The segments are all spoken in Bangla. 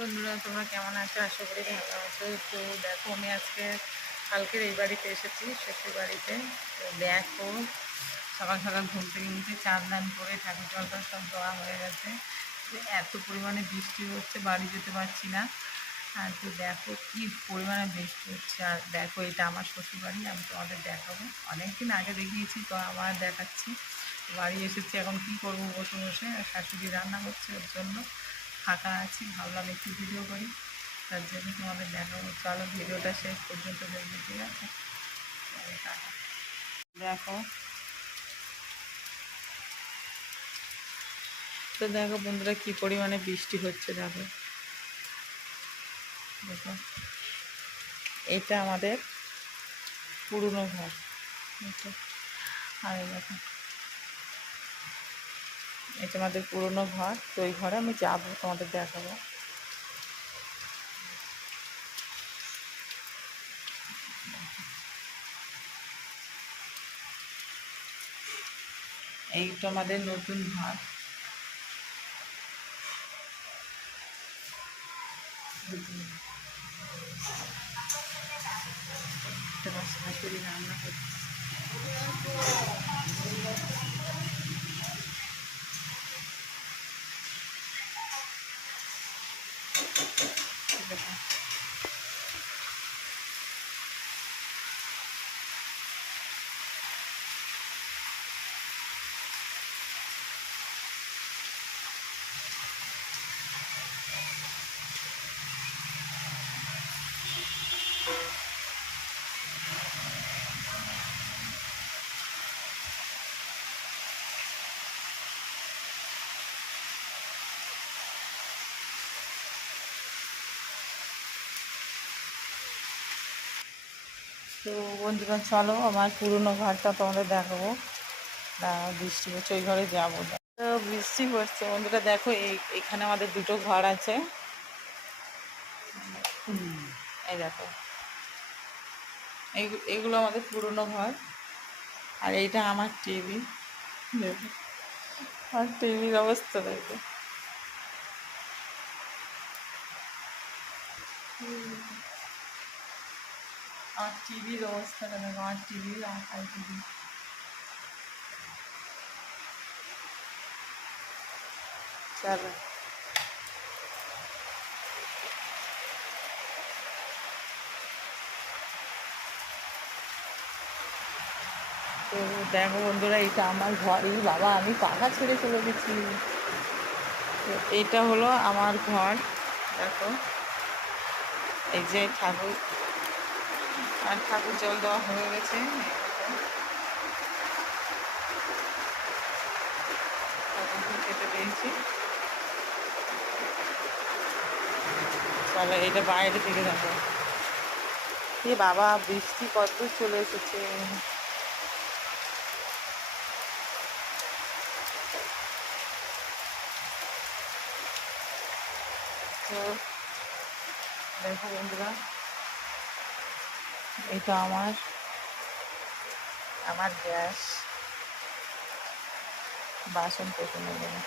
বন্ধুরা, তোমরা কেমন আছো? আশা করি ভালো আছো। তো দেখো, আমি আজকে কালকের এই বাড়িতে এসেছি, শ্বশুর বাড়িতে। তো দেখো, সকাল সকাল ঘুম থেকে উঠে চান দান করে ঠাকুর জলটা সব দেওয়া হয়ে গেছে। এত পরিমাণে বৃষ্টি হচ্ছে, বাড়ি যেতে পারছি না। আর তো দেখো, কী পরিমাণে বৃষ্টি হচ্ছে। আর দেখো, এটা আমার শ্বশুর বাড়ি আমি তোমাদের দেখাবো। অনেক দিন আগে দেখিয়েছি, তো আবার দেখাচ্ছি। বাড়ি এসেছি, এখন কি করব বসে বসে? আর শাশুড়ি রান্না করছে ওর জন্য। ফাঁকা আছি, ভাবলাম একটু ভিডিও করি। তার জন্য তোমাদের দেখাবো। চলো ভিডিওটা শেষ পর্যন্ত দেখবে ঠিক আছে? দেখো। তো দেখো বন্ধুরা কি পরিমাণে বৃষ্টি হচ্ছে, দেখো। দেখো। এটা আমাদের পুরনো ঘর। আর দেখো। এটা আমাদের পুরনো ঘর, তো ওই ঘরে আমি যাব, তোমাদের দেখাবো। এই তো আমাদের নতুন ঘর। রান্না করছে তো বন্ধুরা, চলো আমার পুরনো ঘরটা তোমাদের দেখাবো। বৃষ্টি হচ্ছে, ওই ঘরে যাব তো বৃষ্টি হচ্ছে, বন্ধুরা দেখো, এই, এখানে আমাদের দুটো ঘর আছে। এই দেখো। এগুলো আমাদের পুরনো ঘর। আর এইটা আমার টিভি আর টিভির অবস্থা দেখো। আমার টিভির অবস্থাটা দেখো আমার টিভি আর টিভি চলো তো দেখো বন্ধুরা এটা আমার ঘরই। বাবা আমি পাখা ছেড়ে চলে গেছি। তো এইটা হলো আমার ঘর। দেখো এই যে ঠাকুর। আর ঠাকুর জল দেওয়া হয়ে গেছে তাহলে এটা বাইরে থেকে দেখো। এ বাবা, বৃষ্টি কত চলে এসেছে। দেখো বন্ধুরা এটা আমার আমার গ্যাস। বাসন কোসনের জন্য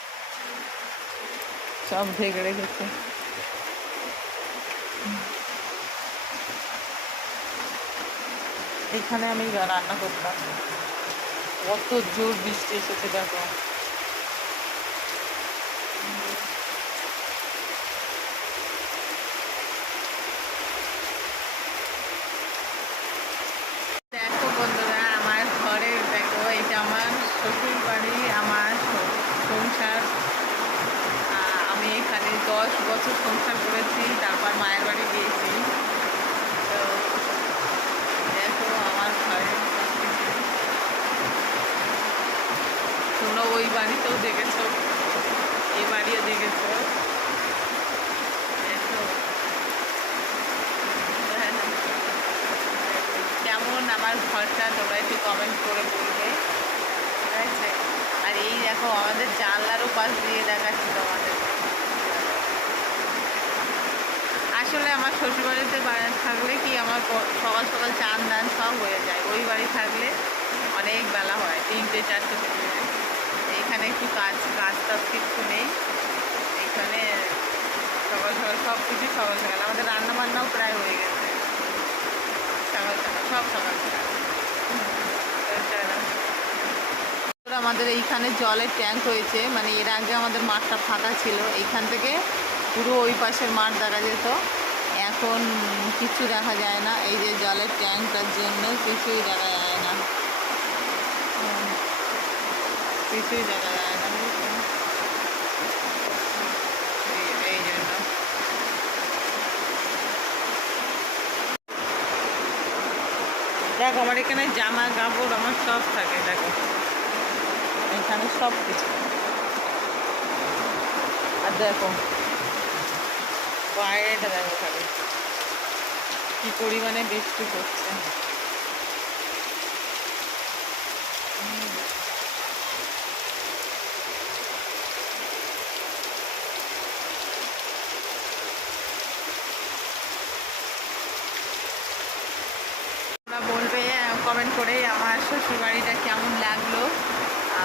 সব ঢেকে রেখেছে। এখানে আমি রান্না করতাম। কত জোর বৃষ্টি এসেছে, দেখো বন্ধুরা আমার ঘরে দেখো এটা আমার শ্বশুর বাড়ি আমার স- সংসার আহ, আমি এখানে দশ বছর সংসার করেছি, তারপর মায়ের বাড়ি গিয়েছি। তো দেখো আমার ঘরে সবকিছু। তোমরা ওই বাড়িতেও দেখেছ এই বাড়িও দেখেছ। দেখো। কেমন আমার ঘরটা, তোমরা একটু কমেন্ট করে বলবে। ঠিক আছে? আর এই দেখো, আমাদের জানলারও পাশ দিয়ে দেখাচ্ছি তোমাদের। আসলে আমার শ্বশুরবাড়িতে থাকলে কি আমার সকাল সকাল চান দান সব হয়ে যায়। ওই বাড়ি থাকলে অনেক বেলা হয়, তিনটে, চারটে বেজে যায়। এইখানে একটু কাজ কাজ টাজ কিছু নেই। এইখানে সকাল সকাল সব কিছু সকাল সকাল। আমাদের রান্না বান্নাও প্রায় হয়ে গেছে। সকাল সকাল, সব সকাল সকাল। আমাদের এইখানে জলের ট্যাঙ্ক হয়েছে। মানে এর আগে আমাদের মাঠটা ফাঁকা ছিল। এইখান থেকে পুরো ওই পাশের মাঠ দেখা যেত। এখন কিছু দেখা যায় না। এই যে জলের ট্যাঙ্কটার জন্য কিছুই দেখা যায় না। কিছুই দেখা যায় না। এই- জন্য দেখো, আমার এখানে জামা, কাপড়, আমার সব থাকে, দেখো। এখানে সব কিছু আর দেখো দেখো কি পরিমাণে বৃষ্টি পড়ছে। বলবে কমেন্ট করে আমার শ্বশুর বাড়িটা কেমন লাগল।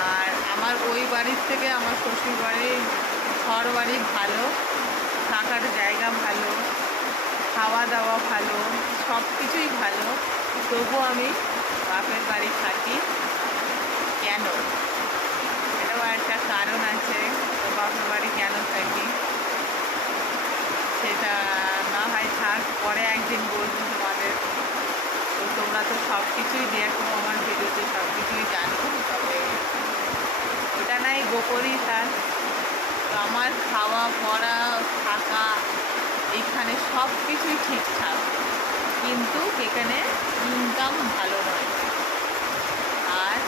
আর আমার ওই বাড়ির থেকে আমার শ্বশুর বাড়ির ঘর বাড়ি ভালো। থাকার জায়গা ভালো খাওয়া দাওয়া ভালো সব কিছুই ভালো। তবুও আমি বাপের বাড়ি থাকি কেন? এটাও একটা কারণ আছে, তো বাপের বাড়ি কেন থাকি? সেটা না হয় থাক, পরে একদিন বলব তোমাদের। তো তোমরা তো সব কিছুই দেখো আমার ভিডিওতে সব কিছুই জানো। তবে ওটা নাই গোপনই থাক আমার খাওয়া, পড়া, থাকা, এখানে সব কিছুই ঠিকঠাক। কিন্তু এখানে ইনকাম ভালো নয়। আর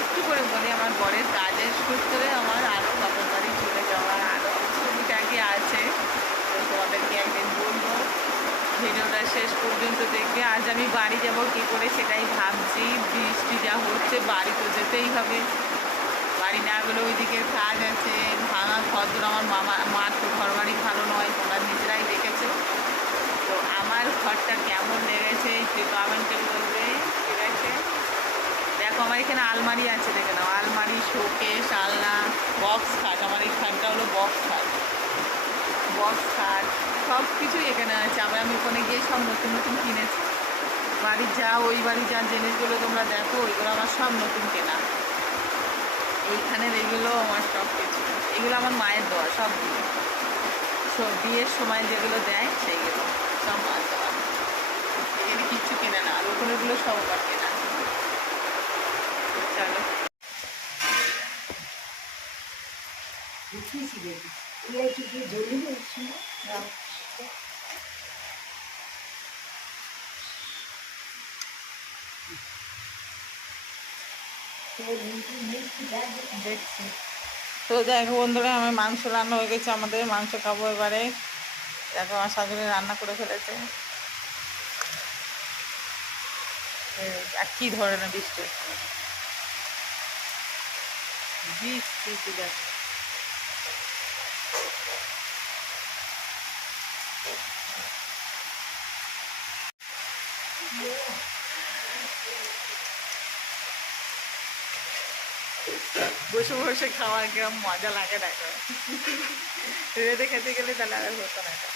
একটু করে বলি, আমার বরের কাজের সূত্রে আমার আরও বাপের বাড়ি চলে যাওয়ার আরও ছবিটাকে আছে, তো তোমাদেরকে একদিন বলব। ভিডিওটা শেষ পর্যন্ত দেখবে। আজ আমি বাড়ি যাব কি করে সেটাই ভাবছি। বৃষ্টি যা হচ্ছে বাড়ি তো যেতেই হবে। বাড়ি না গেলে ওইদিকে কাজ আছে ভাঙা ঘর আমার মামা, মার তো ঘর বাড়ি ভালো নয় তোমরা নিজেরাই দেখেছ। তো আমার ঘরটা কেমন লেগেছে একটু কমেন্টে বলবে, ঠিক আছে? দেখো, আমার এখানে আলমারি আছে, দেখে নাও, আলমারি, শোকেস, আলনা, বক্স খাট, আমার এখানটা হলো বক্স খাট। বক্স খাট সব কিছুই এখানে আছে, আমরা আমি ওখানে গিয়ে সব নতুন নতুন কিনেছি। বাড়ির যা, ওই বাড়ির যা জিনিসগুলো তোমরা দেখো, ওইগুলো আমার সব নতুন কেনা। এইখানের এগুলো আমার সব কিছু। এগুলো আমার মায়ের দেওয়া সব সব বিয়ের সময় যেগুলো দেয়, সেইগুলো সব মাছ দেওয়া এখানে কিচ্ছু কেনে না, আর ওখানেগুলো সব আমার কেনা। চলো। দেখছি তো দেখো বন্ধুরা আমার মাংস রান্না হয়ে গেছে আমাদের, মাংস খাব এবারে। দেখো আমার শাশুড়ি রান্না করে ফেলেছে। আর কি ধরনের বৃষ্টি বৃষ্টি বসে বসে খাওয়া কিরম মজা লাগে দেখো রেঁধে খেতে গেলে তাহলে আর হতো না এটা।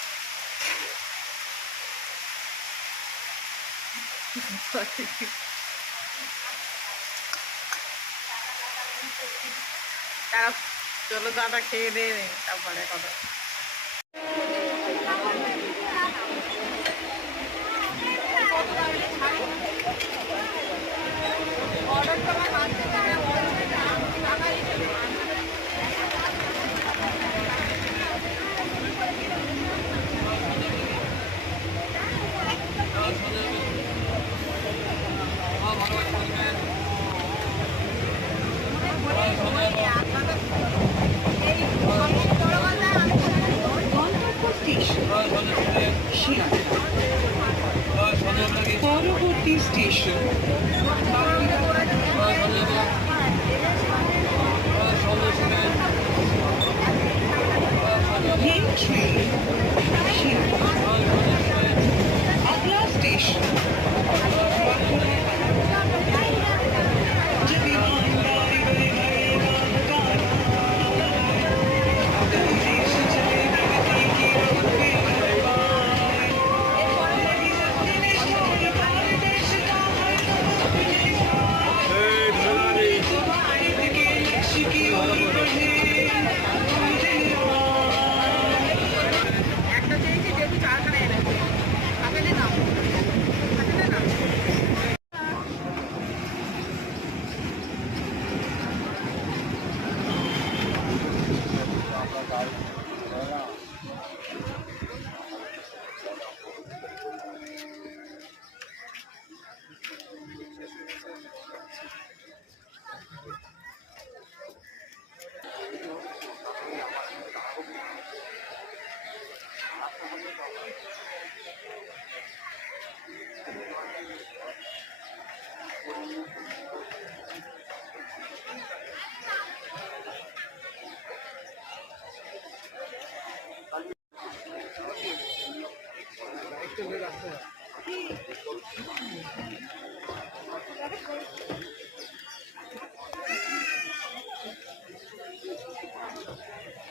চলো দাদা খেয়ে দেয় তারপরে কথা। Thank you.